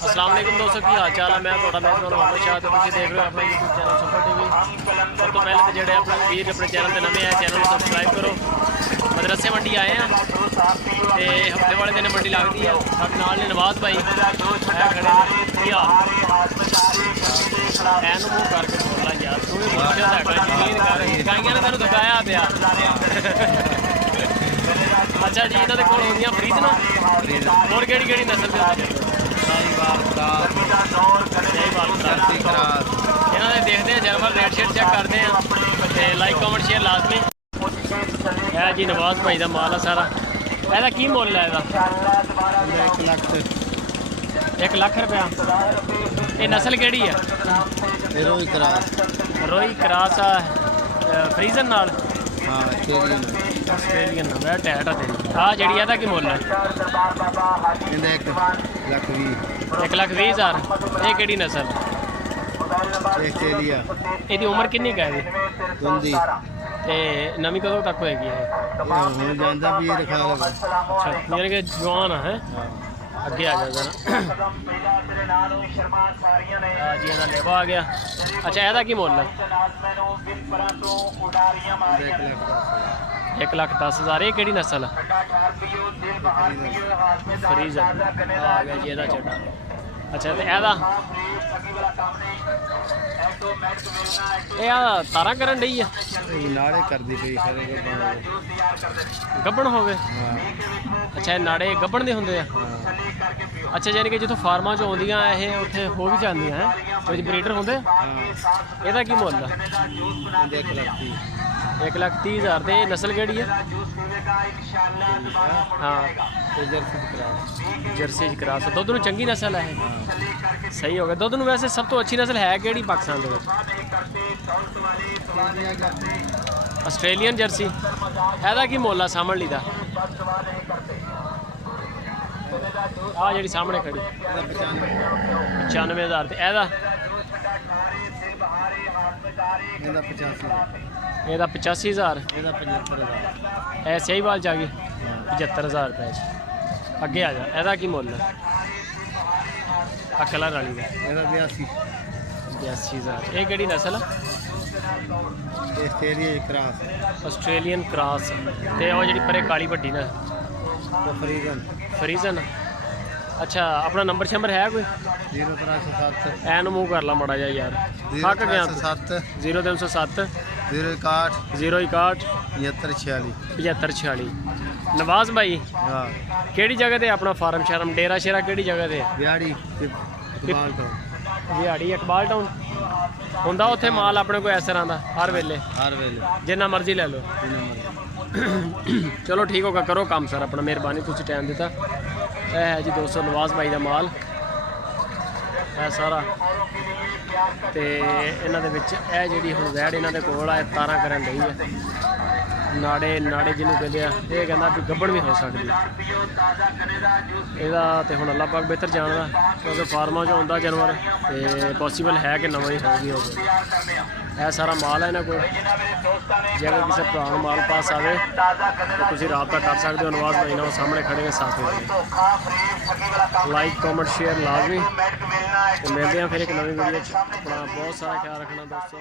अस्सलाम वालेकुम दोस्तों, की हाल चाल है। मैं थोड़ा मेजबान मोहम्मद शाह, तो तुम देख रहे हो अपना यूट्यूब चैनल सुपर टीवी। सब तो पहले तो जोड़े अपने वीर अपने चैनल से नवे आए, चैनल को सबसक्राइब करो। मदरसे मंडी आए हैं तो हफ्ते वाले दिन मंडी लगती है। साढ़े नाल ने नवाज भाई खड़े ने, की हाल ऐन मूँह करके बोला यार, तू भी मुझे यकीन कर, गाइयां ने तेन दबाया पिया। अच्छा जी, इन्होंने कोल होंगे फ्रीज ना, और केड़ी नस्ल के इन्होंने देखते हैं जानवर, रेट शेट चेक करते हैं तो लाइक कमेंट शेयर लाजमी है जी। नवाज भाई का माल है सारा। ਇਹਦਾ ਕੀ ਮੁੱਲ ਹੈ ਇਹਦਾ? 1 ਲੱਖ ਰੁਪਇਆ। ਇਹ ਨਸਲ ਕਿਹੜੀ ਹੈ? ਰੋਈ ਕਰਾਸ ਆ ਫਰੀਜ਼ਨ ਨਾਲ। ਹਾਂ ਆਸਟ੍ਰੇਲੀਅਨ ਨਾਲ ਵੈ ਟੈਟ ਆ ਤੇਰੀ। ਆ ਜਿਹੜੀ ਇਹਦਾ ਕੀ ਮੁੱਲ ਹੈ? ਇਹਦਾ 1 ਲੱਖ 1,20,000। ਇਹ ਕਿਹੜੀ ਨਸਲ? ਆਸਟ੍ਰੇਲੀਆ। ਇਹਦੀ ਉਮਰ ਕਿੰਨੀ ਕੁ ਹੈ ਇਹਦੀ? ਦੁੰਦੀ ਤੇ ਨਵੀਂ ਕਦੋਂ ਤੱਕ ਹੋਏਗੀ ਇਹ? ਹੋ ਜਾਂਦਾ ਵੀ ਰਖਾ ਲਗਾ। ਅੱਛਾ, ਯਾਨੀ ਕਿ ਜਵਾਨ ਹੈ। ਅੱਗੇ ਆ ਜਾ ਜਰਾ ਜੀ, ਇਹਦਾ ਲੇਵਾ ਆ ਗਿਆ। ਅੱਛਾ, ਇਹਦਾ ਕੀ ਮੁੱਲ ਹੈ? 1,10,000। ਇਹ ਕਿਹੜੀ ਨਸਲ ਹੈ? ਫਰੀਜ਼ਨ ਆ ਗਿਆ ਜੀ ਇਹਦਾ ਚੱਡਾ। ਅੱਛਾ, ਤੇ ਇਹਦਾ ਇਹ ਤਾਰਾਂ ਕਰਨ ਡਈ ਆ? ਨਾੜੇ ਕਰਦੀ ਪਈ ਸਾਰੇ ਗੱਬਣ ਹੋਵੇ। ਅੱਛਾ, ਇਹ ਨਾੜੇ ਗੱਬਣ ਦੇ ਹੁੰਦੇ ਆ। ਅੱਛਾ, ਯਾਨੀ ਕਿ ਜਿੱਥੋਂ ਫਾਰਮਾਂ 'ਚੋਂ ਆਉਂਦੀਆਂ ਇਹ ਉੱਥੇ ਹੋ ਵੀ ਜਾਂਦੀਆਂ ਹੈ, ਕੋਈ ਬਰੀਡਰ ਹੁੰਦੇ। ਇਹਦਾ ਕੀ ਮੁੱਲ ਆ? 1,30,000। ਤੇ ਇਹ ਨਸਲ ਕਿਹੜੀ ਹੈ? ਹਾਂ, ਜਰਸੀ ਕਰਾਸ। ਦੁੱਧ ਨੂੰ ਚੰਗੀ ਨਸਲ ਹੈ ਇਹ? ਸਹੀ ਹੋ ਗਿਆ। ਦੁੱਧ ਨੂੰ ਵੈਸੇ ਸਭ ਤੋਂ ਅੱਛੀ ਨਸਲ ਹੈ ਕਿਹੜੀ ਪਾਕਿਸਤਾਨ ਦੇ ਵਿੱਚ? Australian jersey. ਇਹਦਾ ਕੀ ਮੁੱਲ ਆ ਸਾਹਮਣੇ ਦਾ? ਆ ਜਿਹੜੀ ਸਾਹਮਣੇ ਖੜੀ 95,000। ਤੇ ਇਹਦਾ? ਇਹਦਾ 85,000। ਇਹਦਾ 75,000। ਇਹ ਸਹੀ ਬਾਲ ਚ ਆ ਗਈ 75,000 ਰੁਪਏ ਚ। ਅੱਗੇ ਆ ਜਾ, ਇਹਦਾ ਕੀ ਮੁੱਲ ਹੈ? ਆ ਕਲਰ ਵਾਲੀ ਦਾ? ਇਹਦਾ 82,000। ਇਹ ਕਿਹੜੀ ਨਸਲ? Australia cross. Australian cross. ਤੇ ਉਹ ਜਿਹੜੀ ਪਰੇ ਕਾਲੀ ਵੱਡੀ ਨਾ? ਫਰੀਜ਼ਨ। ਅੱਛਾ, ਆਪਣਾ ਨੰਬਰ ਸ਼ੰਬਰ ਹੈ ਕੋਈ? 0307 ਐਨ ਮੂੰਹ ਕਰ ਲਾ ਮਾੜਾ ਜਿਹਾ ਯਾਰ, ਥੱਕ ਗਿਆ। 0307 061 061 7546 7546। ਨਵਾਜ਼ ਭਾਈ ਹਾਂ, ਕਿਹੜੀ ਜਗ੍ਹਾ ਤੇ ਆਪਣਾ ਫਾਰਮ ਸ਼ਰਮ ਡੇਰਾ ਸ਼ੇਰਾ ਕਿਹੜੀ ਜਗ੍ਹਾ ਤੇ? ਬਿਹਾੜੀ ਇਕਬਾਲ ਤੋਂ। ਬਿਹਾੜੀ ਇਕਬਾਲ ਟਾਊਨ ਹੁੰਦਾ ਉੱਥੇ ਮਾਲ ਆਪਣੇ ਕੋਲ ਇਸ ਤਰ੍ਹਾਂ ਦਾ ਹਰ ਵੇਲੇ ਜਿੰਨਾ ਮਰਜ਼ੀ ਲੈ ਲਓ। ਚਲੋ ਠੀਕ ਹੋਗਾ, ਕਰੋ ਕੰਮ ਸਰ ਆਪਣਾ, ਮਿਹਰਬਾਨੀ ਤੁਸੀਂ ਟਾਈਮ ਦਿੱਤਾ। ਇਹ ਹੈ ਜੀ ਦੋਸਤੋ ਨਵਾਜ਼ ਭਾਈ ਦਾ ਮਾਲ ਇਹ ਸਾਰਾ। ਤੇ ਇਹਨਾਂ ਦੇ ਵਿੱਚ ਇਹ ਜਿਹੜੀ ਹੁਣ ਵੈੜ ਇਹਨਾਂ ਦੇ ਕੋਲ ਆ, ਇਹ ਤਾਰਾਂ ਕਰਨ ਲਈ ਹੈ। ਨਾੜੇ ਜਿਹਨੂੰ ਕਹਿੰਦੇ ਆ, ਇਹ ਕਹਿੰਦਾ ਵੀ ਗੱਬਣ ਵੀ ਹੋ ਸਕਦੀ ਇਹਦਾ। ਤੇ ਹੁਣ ਅੱਲਾਹ ਪਾਕ ਬਿਹਤਰ ਜਾਣਦਾ, ਕਿਉਂਕਿ ਫਾਰਮਾਂ 'ਚੋਂ ਆਉਂਦਾ ਜਾਨਵਰ ਤੇ ਪੋਸੀਬਲ ਹੈ ਕਿ ਨਵਾਂ ਹੀ ਹੋਊਗੀ ਹੋਵੇ। ਇਹ ਸਾਰਾ ਮਾਲ ਹੈ ਇਹਨਾਂ ਕੋਲ। ਜੇ ਅਗਰ ਕਿਸੇ ਭਰਾ ਨੂੰ ਮਾਲ ਪਾਸ ਆਵੇ ਤਾਂ ਤੁਸੀਂ ਰਾਬਤਾ ਕਰ ਸਕਦੇ ਹੋ। ਨਵਾਜ਼ ਭਾਈ ਨਾਲ ਸਾਹਮਣੇ ਖੜੇ ਨੇ ਸਾਥ ਵਿੱਚ। ਲਾਈਕ ਕਮੈਂਟ ਸ਼ੇਅਰ ਲਾਜ਼ਮੀ। ਤੇ ਮਿਲਦੇ ਹਾਂ ਫਿਰ ਇੱਕ ਨਵੀਂ ਵੀਡੀਓ 'ਚ। ਆਪਣਾ ਬਹੁਤ ਸਾਰਾ ਖਿਆਲ ਰੱਖਣਾ ਦੋਸਤੋ।